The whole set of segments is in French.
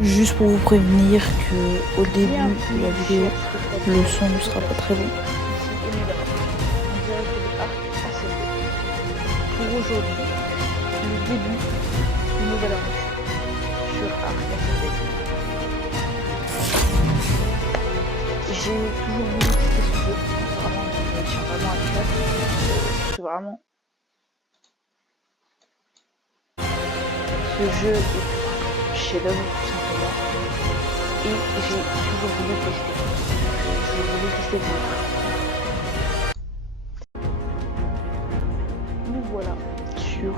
Juste pour vous prévenir que au début de la vidéo, le son ne sera pas très bon. Pour aujourd'hui, le début d'une nouvelle aventure sur Arc ACB. J'ai toujours voulu tester ce jeu, vraiment, je tiens vraiment à le faire, parce que vraiment, ce jeu est un chef-d'œuvre tout simplement, et j'ai toujours voulu tester. Je voulais tester pour nous voilà sur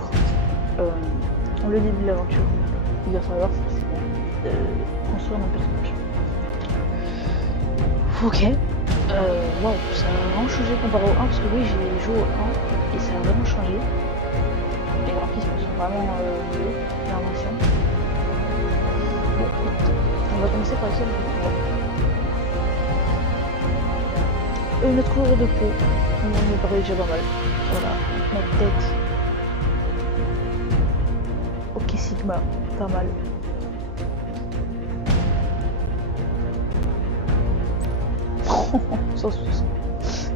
le début de l'aventure. Il va falloir forcément construire nos personnages. Ok. Waouh, ça a vraiment changé comparé au 1 parce que oui, j'ai joué au 1 et ça a vraiment changé. Les graphismes sont vraiment mieux, j'ai l'impression. Bon, on va commencer par ici. Notre couleur de peau, on me paraît déjà pas mal. Voilà, notre tête. Ok, Sigma, pas mal. Sans souci,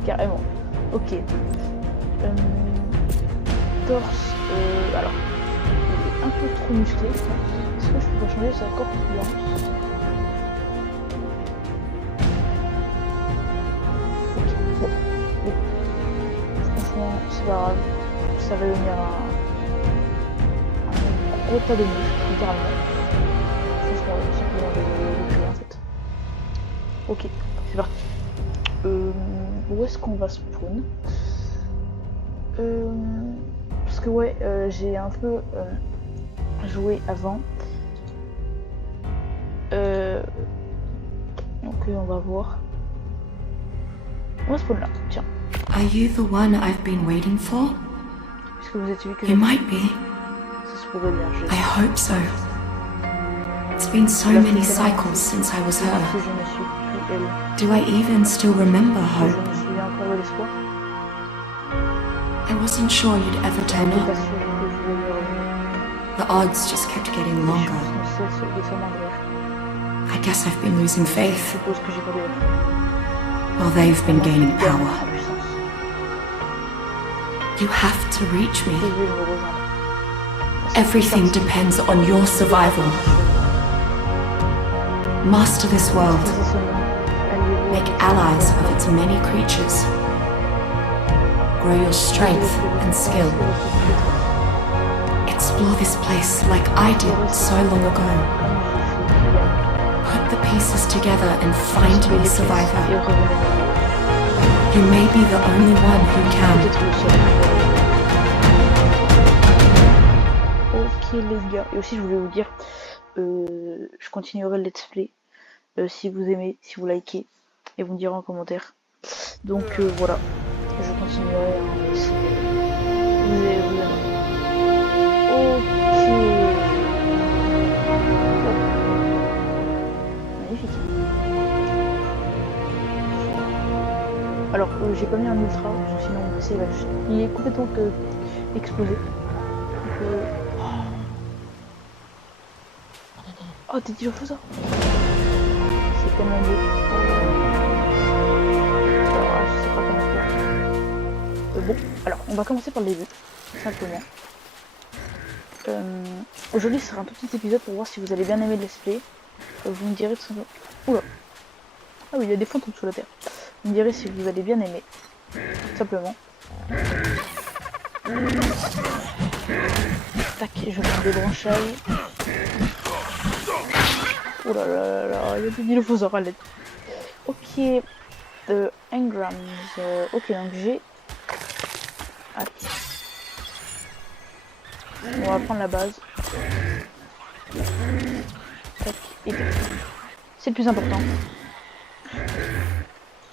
carrément. Ok. Torse, alors, il est un peu trop musclé, je pense. Est-ce que je peux pas changer sa corpulence? Ok, bon. Franchement, c'est pas grave. Ça va devenir un gros tas de muscles, littéralement. Franchement, simplement de créer en fait. Ok, c'est parti. Où est-ce qu'on va spawn? Parce que ouais, j'ai un peu joué avant. Donc on va voir. On va spawn là, tiens. Are you the one I've been waiting for? Est-ce que vous êtes celui que You might be. ça se pourrait bien. I hope so. It's been so many cycles since I was Que her. je ne suis plus elle. Do I even still remember Que je hope? me souviens encore de l'espoir. I wasn't sure you'd ever turn Je suis pas up. sûre que je vais me revenir. The odds just kept getting Les longer. chances ne cessent de s'amoindrir. I guess I've been losing Je faith suppose que j'ai pas de while they've been gaining perds power. en puissance. You have to reach Vous me. devez me rejoindre. Everything depends on your survival. Master this world. C'est ce monde. Alliez-vous Make avec allies of its many creatures. Grow your strength and skill. Explore this place like I did so long ago. Put the pieces together and find me a survivor. You may be the only one who can. Ok les gars, et aussi je voulais vous dire, je continuerai le let's play si vous aimez, si vous likez, et vous me direz en commentaire. Donc voilà, je continuerai mais vous aimez. Ok. Magnifique. Alors j'ai pas mis un ultra, parce que sinon mon PC va juste... Il est complètement explosé. Donc, oh, t'es toujours fait ça? C'est tellement beau. Alors, je sais pas comment faire. Bon, alors, on va commencer par le début, simplement. Aujourd'hui, ce sera un tout petit épisode pour voir si vous allez bien aimer le let's play. Vous me direz tout simplement... Oula. Ah oui, il y a des fantômes sous la terre. Vous me direz si vous allez bien aimer. Tout simplement. Tac, je vais faire des branchailles. Oh là là là, il y a des dinosaures à l'aide. Ok, engrams. Ok, donc j'ai... Allez. On va prendre la base. Tac, et tac. C'est le plus important.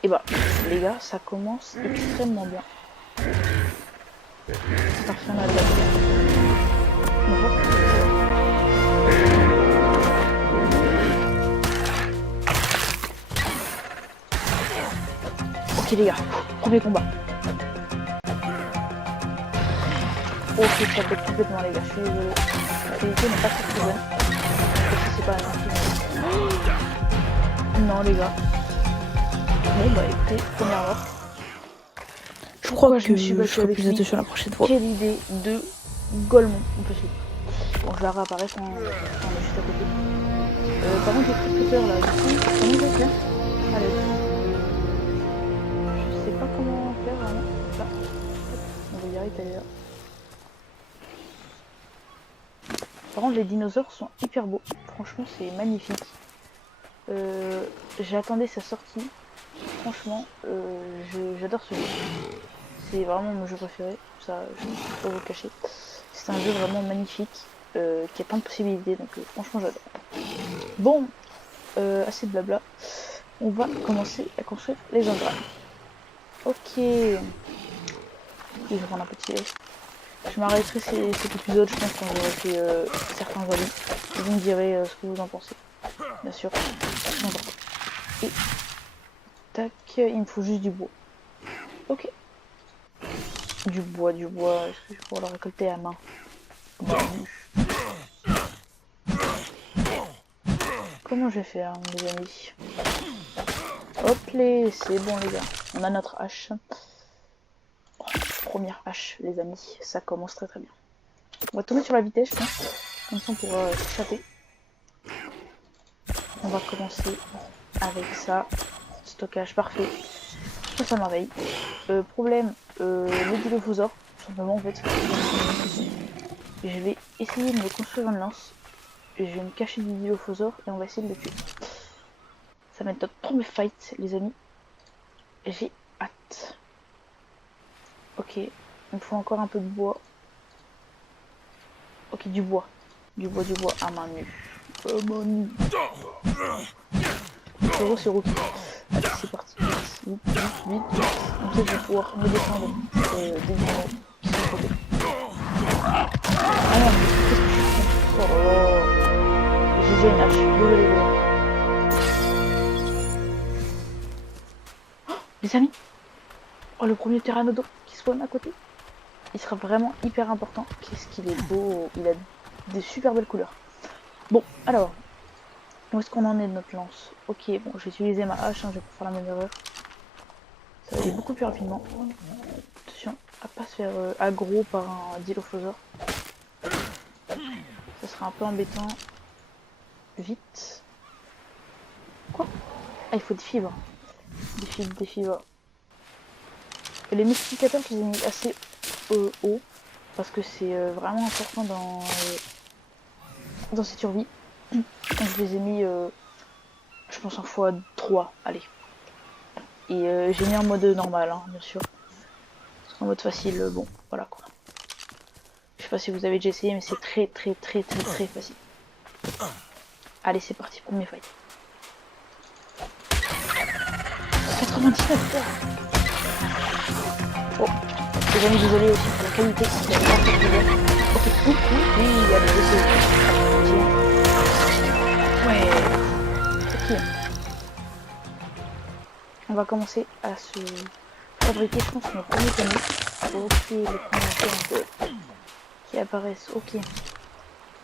Et bah, les gars, ça commence extrêmement bien. C'est parti, on a de la Ok les gars, premier combat. Ok, ça bête complètement les gars, je suis désolé. La qualité n'est pas très bonne. C'est pas un Non les gars. Bon bah écoutez, première mort. Je crois que je me suis je battue ferai avec plus lui. attention la prochaine fois. Quelle idée de Golemon, on peut suivre. Bon, je la réapparaître, hein, on est juste à côté. Par contre, j'ai très peur là. Du coup, comment je vais faire? Allez. Je sais pas comment faire vraiment. Là. On va y arriver, elle est là. Par contre, les dinosaures sont hyper beaux. Franchement, c'est magnifique. J'attendais sa sortie. Franchement, j'adore ce jeu. C'est vraiment mon jeu préféré. Ça, je ne peux pas vous le cacher. C'est un jeu vraiment magnifique. Qui a plein de possibilités. Donc, franchement, j'adore. Bon, assez de blabla. On va commencer à construire les engrais. Ok. Je vais prendre un petit lait. Je m'arrêterai cet épisode, je pense, quand j'aurai fait certains avis. Vous me direz ce que vous en pensez. Bien sûr. Et tac, il me faut juste du bois. Ok. Du bois. Est-ce que je vais pouvoir le récolter à main? Comment je vais faire, les amis? Hop les, c'est bon les gars. On a notre hache. Oh, première hache, les amis. Ça commence très très bien. On va tomber sur la vitesse, je pense. Comme ça on pourra s'échapper. On va commencer avec ça. Stockage parfait. Ça, ça merveille. Problème, les dilophosaures, tout simplement en fait. Je vais essayer de me construire une lance. Je vais me cacher du dilophosaure et on va essayer de le tuer. Ça va être notre premier fight, les amis. J'ai hâte. Ok, il me faut encore un peu de bois. Ok, du bois à main nue. Main nue. C'est Rocky. Allez, c'est parti. Vite. Comme ça, je vais pouvoir me défendre des animaux qui sont à côté. Ah non, mais qu'est-ce que je fais? Oh là là. J'ai déjà une hache. Désolé. Oh, les amis. Oh, le premier pteranodon qui spawn à côté. Il sera vraiment hyper important. Qu'est-ce qu'il est beau. Il a des super belles couleurs. Bon, alors. Où est-ce qu'on en est de notre lance? Ok, bon, je vais utiliser ma hache, hein, je vais pas faire la même erreur. Ça va aller beaucoup plus rapidement. Attention à pas se faire aggro par un dilophosaure. Ça sera un peu embêtant. Vite. Quoi? Ah, il faut des fibres. Des fibres. Les multiplicateurs, je les ai mis assez haut. Parce que c'est vraiment important dans cette survie. Donc je les ai mis, je pense, en x3. Allez. Et j'ai mis en mode normal, hein, bien sûr. En mode facile, bon, voilà quoi. Je sais pas si vous avez déjà essayé, mais c'est très facile. Allez, c'est parti, premier fight. 99. Oh, les amis, désolé aussi pour la qualité. Ok, oui, il y a des essais. Ouais. Ok. On va commencer à se fabriquer, je pense, nos premiers canaux. Ok, les premiers termes qui apparaissent. Ok.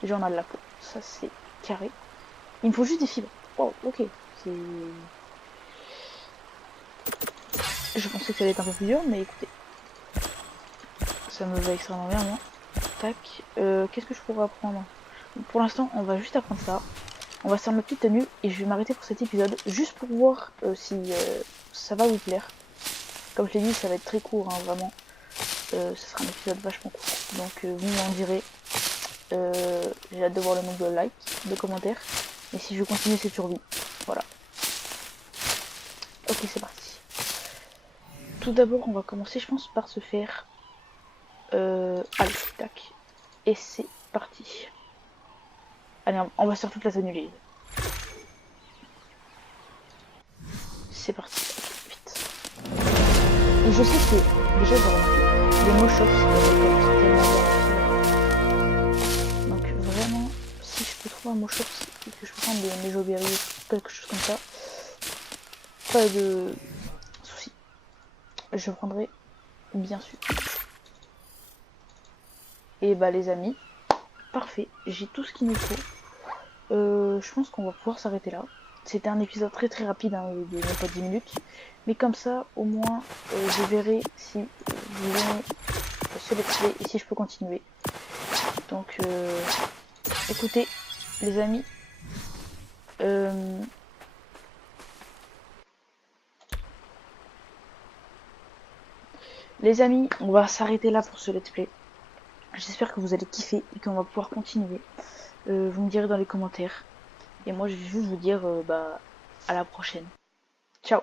Déjà, on a de la peau. Ça, c'est carré. Il me faut juste des fibres. Wow, ok. C'est... Je pensais que ça allait être un peu plus dur, mais écoutez. Ça me va extrêmement bien, moi. Tac. Qu'est-ce que je pourrais apprendre? Pour l'instant, on va juste apprendre ça. On va se faire notre petite tenue et je vais m'arrêter pour cet épisode. Juste pour voir si ça va vous plaire. Comme je l'ai dit, ça va être très court, hein, vraiment. Ce sera un épisode vachement court. Donc, vous m'en direz. J'ai hâte de voir le nombre de likes, de commentaires. Et si je veux continuer cette survie. Voilà. Ok, c'est parti. Tout d'abord, on va commencer, je pense, par se faire... allez, tac. Et c'est parti. Allez, on va se faire toute la tenue. C'est parti. Okay, vite. Et je sais que, déjà, j'ai remarqué, les mots shops, c'est tellement bien. Donc, vraiment, si je peux trouver un mot shops et que je peux prendre des méjoberries, quelque chose comme ça, pas de soucis. Je prendrai bien sûr. Et bah les amis, parfait, j'ai tout ce qu'il nous faut. Je pense qu'on va pouvoir s'arrêter là. c'était un épisode très rapide, hein, de même pas 10 minutes. Mais comme ça, au moins, je verrai si vous aimez ce let's play et si je peux continuer. Donc, écoutez, les amis, on va s'arrêter là pour ce let's play. J'espère que vous allez kiffer et qu'on va pouvoir continuer. Vous me direz dans les commentaires. Et moi, je vais juste vous dire à la prochaine. Ciao.